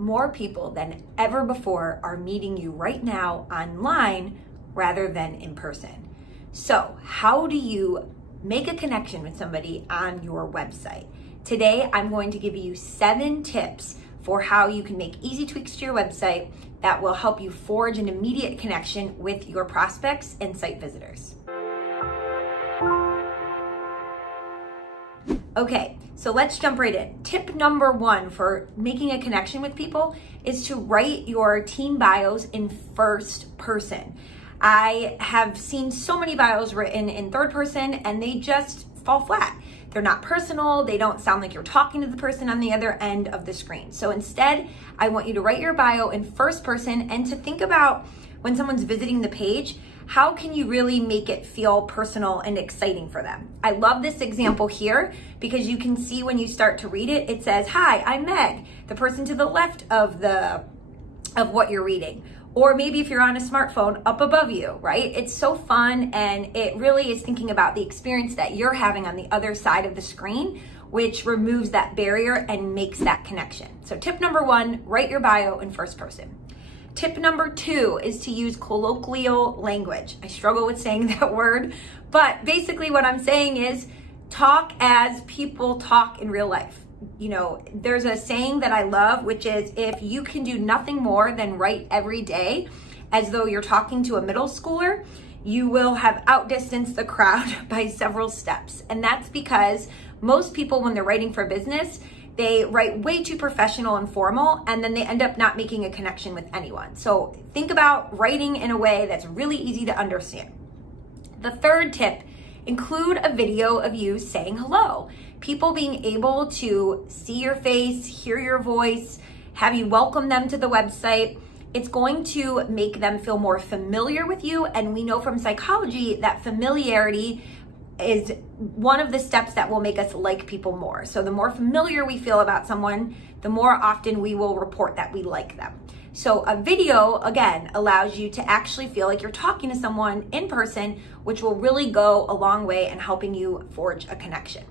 more people than ever before are meeting you right now online rather than in person. So how do you make a connection with somebody on your website? Today, I'm going to give you 7 tips for how you can make easy tweaks to your website that will help you forge an immediate connection with your prospects and site visitors. Okay, so let's jump right in. Tip number 1 for making a connection with people is to write your team bios in first person. I have seen so many bios written in third person and they just fall flat. They're not personal. They don't sound like you're talking to the person on the other end of the screen. So instead, I want you to write your bio in first person and to think about when someone's visiting the page, how can you really make it feel personal and exciting for them? I love this example here because you can see when you start to read it, it says, "Hi, I'm Meg," the person to the left of what you're reading. Or maybe if you're on a smartphone, up above you, right? It's so fun, and it really is thinking about the experience that you're having on the other side of the screen, which removes that barrier and makes that connection. So tip number 1, write your bio in first person. Tip number 2 is to use colloquial language. I struggle with saying that word, but basically what I'm saying is talk as people talk in real life. You know, there's a saying that I love, which is if you can do nothing more than write every day as though you're talking to a middle schooler, you will have outdistanced the crowd by several steps. And that's because most people, when they're writing for business, they write way too professional and formal, and then they end up not making a connection with anyone. So think about writing in a way that's really easy to understand. The third tip, include a video of you saying hello. People being able to see your face, hear your voice, have you welcome them to the website. It's going to make them feel more familiar with you. And we know from psychology that familiarity is one of the steps that will make us like people more. So the more familiar we feel about someone, the more often we will report that we like them. So a video, again, allows you to actually feel like you're talking to someone in person, which will really go a long way in helping you forge a connection.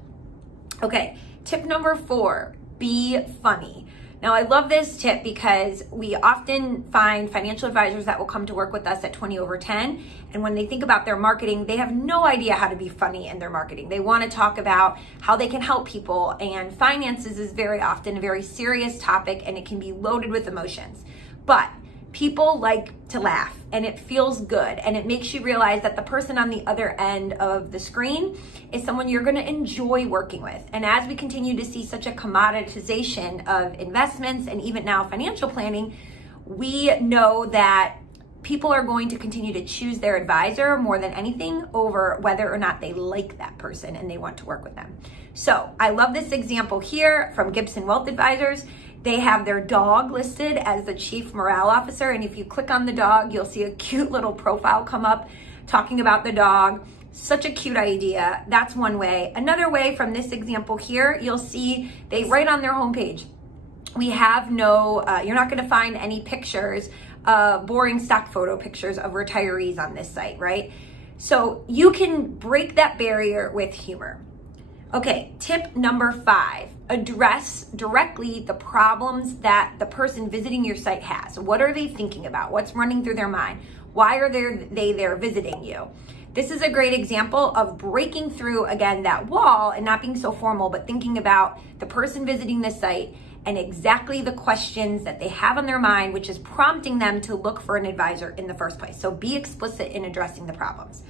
Okay, tip number 4, be funny. Now, I love this tip because we often find financial advisors that will come to work with us at 20 over 10. And when they think about their marketing, they have no idea how to be funny in their marketing. They want to talk about how they can help people. And finances is very often a very serious topic, and it can be loaded with emotions. But people like to laugh, and it feels good, and it makes you realize that the person on the other end of the screen is someone you're going to enjoy working with. And as we continue to see such a commoditization of investments and even now financial planning, we know that people are going to continue to choose their advisor more than anything over whether or not they like that person and they want to work with them. So I love this example here from Gibson Wealth Advisors. They have their dog listed as the chief morale officer. And if you click on the dog, you'll see a cute little profile come up talking about the dog. Such a cute idea. That's one way. Another way from this example here, you'll see they write on their homepage, we have no, you're not going to find any pictures, boring stock photo pictures of retirees on this site, right? So you can break that barrier with humor. Okay, tip number 5, address directly the problems that the person visiting your site has. What are they thinking about? What's running through their mind? Why are they there visiting you? This is a great example of breaking through, again, that wall and not being so formal, but thinking about the person visiting the site and exactly the questions that they have on their mind, which is prompting them to look for an advisor in the first place. So be explicit in addressing the problems.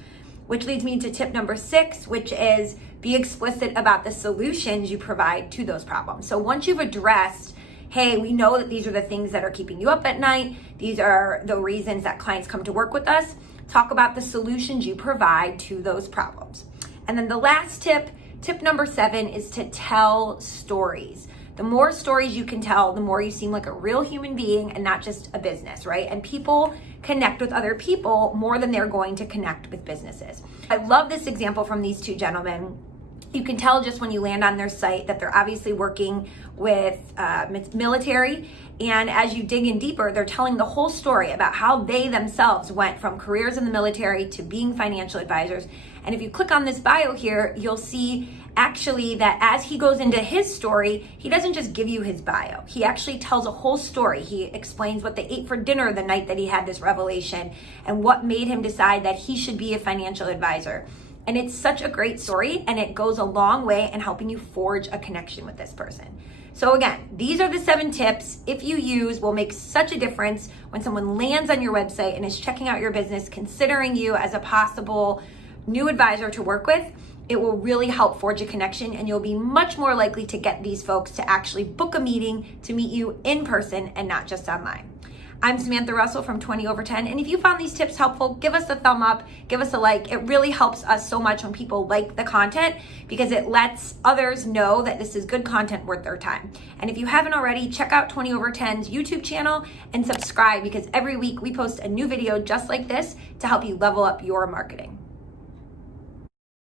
Which leads me to tip number 6, which is be explicit about the solutions you provide to those problems. So once you've addressed, hey, we know that these are the things that are keeping you up at night, these are the reasons that clients come to work with us, talk about the solutions you provide to those problems. And then the last tip, tip number 7, is to tell stories. The more stories you can tell, the more you seem like a real human being and not just a business, right? And people connect with other people more than they're going to connect with businesses. I love this example from these two gentlemen. You can tell just when you land on their site that they're obviously working with military. And as you dig in deeper, they're telling the whole story about how they themselves went from careers in the military to being financial advisors. And if you click on this bio here, you'll see actually that as he goes into his story, he doesn't just give you his bio. He actually tells a whole story. He explains what they ate for dinner the night that he had this revelation and what made him decide that he should be a financial advisor. And it's such a great story, and it goes a long way in helping you forge a connection with this person. So again, these are the 7 tips, if you use, will make such a difference when someone lands on your website and is checking out your business, considering you as a possible new advisor to work with. It will really help forge a connection, and you'll be much more likely to get these folks to actually book a meeting to meet you in person and not just online. I'm Samantha Russell from 20 over 10. And if you found these tips helpful, give us a thumb up, give us a like. It really helps us so much when people like the content, because it lets others know that this is good content worth their time. And if you haven't already, check out 20 over 10's YouTube channel and subscribe, because every week we post a new video just like this to help you level up your marketing.